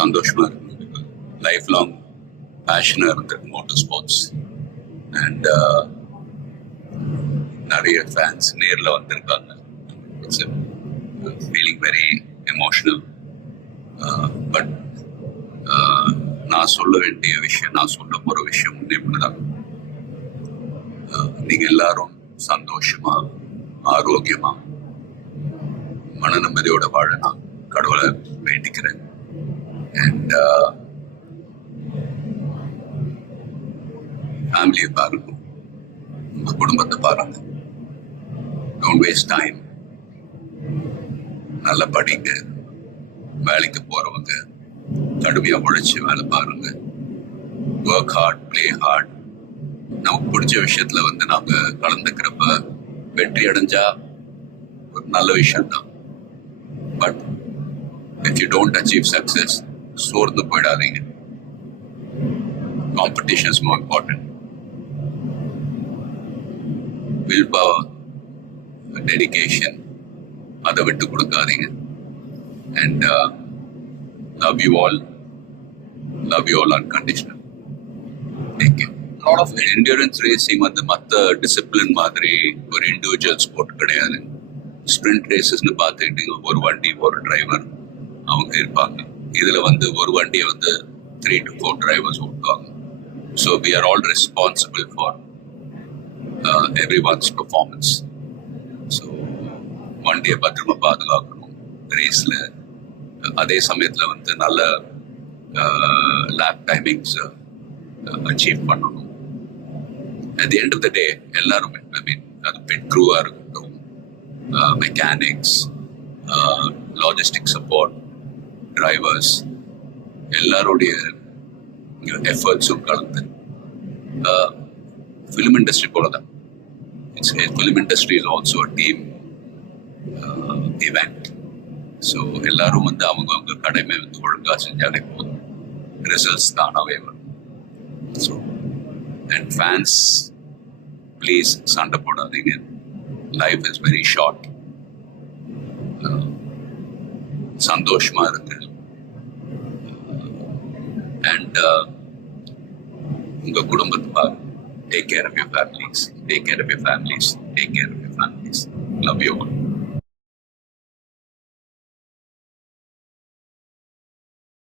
சந்தோஷமா இருக்கு. Life long பேஷனாக இருந்திருக்கு மோட்டர் ஸ்போர்ட்ஸ். அண்ட் நிறைய ஃபேன்ஸ் நேரில் வந்திருக்காங்க. It's feeling very emotional. But நான் சொல்ல வேண்டிய விஷயம், நான் சொல்ல போகிற விஷயம் ஒன்றே தான். நீங்கள் எல்லாரும் சந்தோஷமா, ஆரோக்கியமா, மன நிம்மதியோட வாழ நான் கடவுளை வேண்டிக்கிறேன். அண்ட் ஃபேமிலியை பாருங்க, உங்க குடும்பத்தை பாருங்க. Don't waste time. நல்லா படிங்க. வேலைக்கு போறவங்க கடுமையா உழைச்சி வேலை பாருங்க. Work hard, play hard. நமக்கு பிடிச்ச விஷயத்துல நாம கலந்துக்கிறப்ப வெற்றி அடைஞ்சா ஒரு நல்ல விஷயம் தான். But if you don't achieve success, சோர்ந்து போயிடாதீங்க. Competition is more important. Will power, dedication, அதை விட்டு கொடுக்காதீங்க. And love you all unconditional. Take care. Lot of endurance racing மற்ற டிசிப்ளின் மாதிரி ஒரு இண்டிவிஜுவல் ஸ்போர்ட் கிடையாது. ஸ்ப்ரிண்ட் ரேசஸ்ன்னு பார்த்துக்கிட்டீங்க, ஒரு வண்டி ஒரு டிரைவர் அவங்க இருப்பாங்க. இதில் ஒரு வண்டியை 3 to 4 டிரைவர்ஸ் ஓட்டுவாங்க. So we are all responsible for everyone's performance. So வண்டியை பத்திரமா பாதுகாக்கணும் ரேஸில். அதே சமயத்தில் நல்ல லேப் டைமிங்ஸ் அச்சீவ் பண்ணணும். At the end of the day எல்லாருமே, அது பிட் க்ரூவாக இருக்கட்டும், மெக்கானிக்ஸ், லாஜிஸ்டிக் சப்போர்ட், டிரைவர்ஸ், எல்லாருடைய எஃபர்ட்ஸும் கலந்து film industry போல தான். Film industry is also a team event. So எல்லாரும் அவங்க கடமை ஒழுங்கா செஞ்சாலே போதும், ரிசல்ட்ஸ் தானாகவே வரும். ஸோ அண்ட் ஃபேன்ஸ், ப்ளீஸ் சண்டை போடாதீங்க. Life is very short. சந்தோஷமா இருக்கு. அண்ட் உங்க குடும்பத்தை பாருங்க. Take care of your families. Take care of your families. Take care of your families. Love you all.